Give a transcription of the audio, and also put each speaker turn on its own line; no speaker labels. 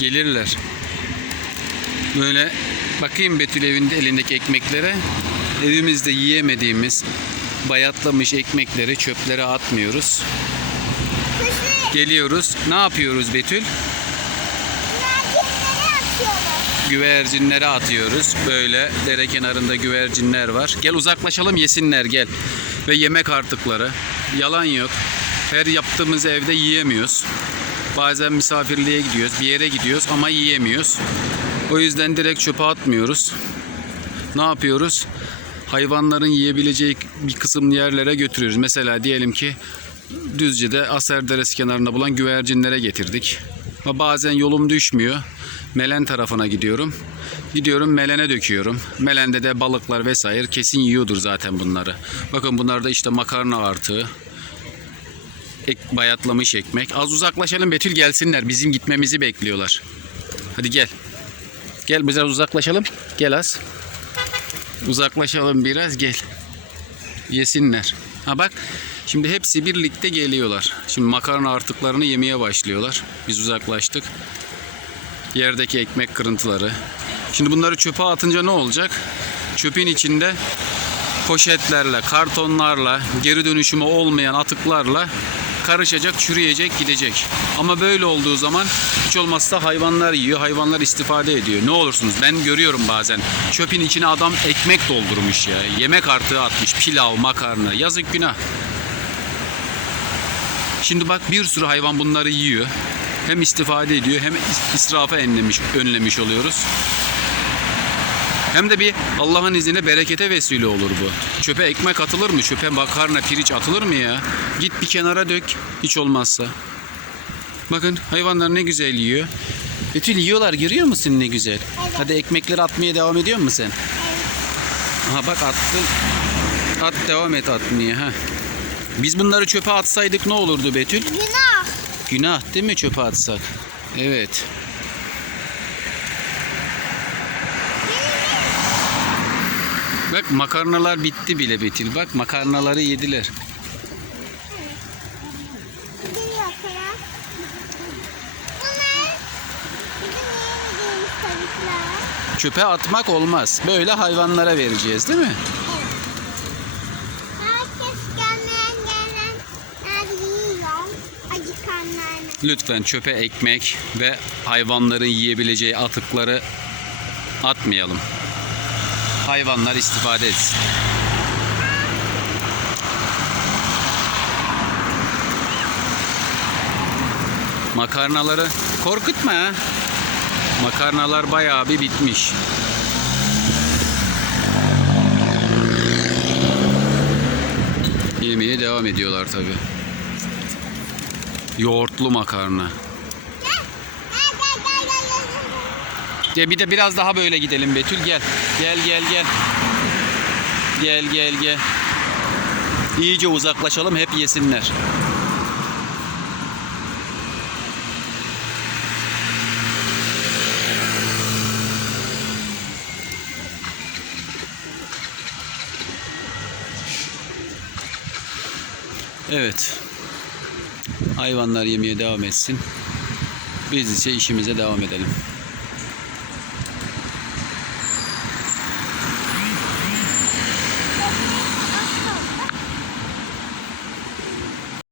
Gelirler. Böyle bakayım Betül evinde elindeki ekmeklere. Evimizde yiyemediğimiz bayatlamış ekmekleri çöplere atmıyoruz.
Kuşu
Geliyoruz. Ne yapıyoruz Betül? Güvercinlere atıyoruz. Böyle dere kenarında güvercinler var. Gel uzaklaşalım yesinler gel. Ve yemek artıkları. Yalan yok. Her yaptığımız evde yiyemiyoruz. Bazen misafirliğe gidiyoruz, bir yere gidiyoruz ama yiyemiyoruz. O yüzden direkt çöpe atmıyoruz. Ne yapıyoruz? Hayvanların yiyebileceği bir kısım yerlere götürüyoruz. Mesela diyelim ki Düzce'de Aser Deresi kenarında bulan güvercinlere getirdik. Ama bazen yolum düşmüyor. Melen tarafına gidiyorum. Gidiyorum Melen'e döküyorum. Melen'de de balıklar vesaire kesin yiyordur zaten bunları. Bakın bunlarda işte makarna artığı. Ek, bayatlamış ekmek. Az uzaklaşalım Betül gelsinler. Bizim gitmemizi bekliyorlar. Hadi gel. Gel biraz uzaklaşalım. Gel az. Uzaklaşalım biraz gel. Yesinler. Ha bak şimdi hepsi birlikte geliyorlar. Şimdi makarna artıklarını yemeye başlıyorlar. Biz uzaklaştık. Yerdeki ekmek kırıntıları. Şimdi bunları çöpe atınca ne olacak? Çöpün içinde poşetlerle, kartonlarla, geri dönüşümü olmayan atıklarla karışacak, çürüyecek, gidecek. Ama böyle olduğu zaman hiç olmazsa hayvanlar yiyor, hayvanlar istifade ediyor. Ne olursunuz ben görüyorum bazen. Çöpün içine adam ekmek doldurmuş ya. Yemek artığı atmış, pilav, makarna. Yazık günah. Şimdi bak bir sürü hayvan bunları yiyor. Hem istifade ediyor hem is- israfa önlemiş, önlemiş oluyoruz. Hem de bir Allah'ın izniyle berekete vesile olur bu. Çöpe ekmek atılır mı? Çöpe makarna, pirinç atılır mı ya? Git bir kenara dök hiç olmazsa. Bakın hayvanlar ne güzel yiyor. Betül yiyorlar görüyor musun ne güzel? Hadi ekmekleri atmaya devam ediyor musun sen? Aha bak attın. At devam et atmaya ha. Biz bunları çöpe atsaydık ne olurdu Betül?
Günah.
Günah değil mi çöpe atsak? Evet. Makarnalar bitti bile Betül. Bak makarnaları yediler. Çöpe atmak olmaz. Böyle hayvanlara vereceğiz değil mi? Lütfen çöpe ekmek ve hayvanların yiyebileceği atıkları atmayalım. Hayvanlar istifade etsin. Makarnaları korkutma ha. Makarnalar bayağı bir bitmiş. Yemeye devam ediyorlar tabi. Yoğurtlu makarna.
Gel. Gel gel gel gel. gel.
Ya bir de biraz daha böyle gidelim Betül gel. Gel gel gel. Gel gel gel. İyice uzaklaşalım hep yesinler. Evet. Hayvanlar yemeye devam etsin. Biz ise işimize devam edelim.